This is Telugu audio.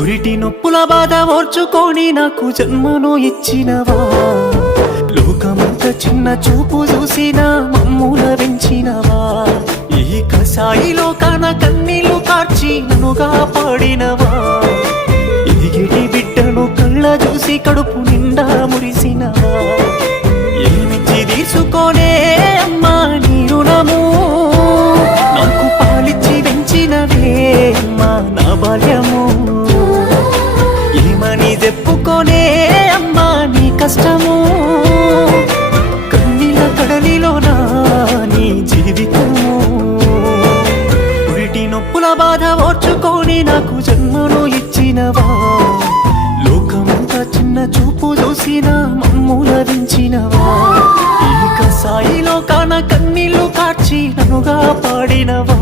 పురిటి నొప్పుల బాధ ఓర్చుకొని నాకు జన్మను ఇచ్చినవా, లోకమంత చిన్న చూపు చూసిన మమ్ముల పెంచినవా, ఈ కసాయి లోకాన కన్నీళ్లు కార్చి నన్నుగా పాడినవా, ఎదిగిటి బిడ్డను కళ్ళ చూసి కడుపు నిండా మురిసినవా, ఏమిచ్చి తీసుకోనే అమ్మా నీ రుణము, నాకు పాలిచ్చి పెంచినవే అమ్మా నా బాల్యము, ఏమని చెప్పుకోనే అమ్మా నీ కష్టము, కన్నీళ్ళ కడలిలోనా నీ జీవితము, పురిటి నొప్పుల బాధ ఓర్చుకొని నాకు జన్మను ఇచ్చినవా, లోకమంతా చిన్న చూపు చూసిన మమ్ముల పెంచినవా, ఈ కసాయి లోకాన కన్నీళ్లు కార్చి నన్నుగా పాడినవా.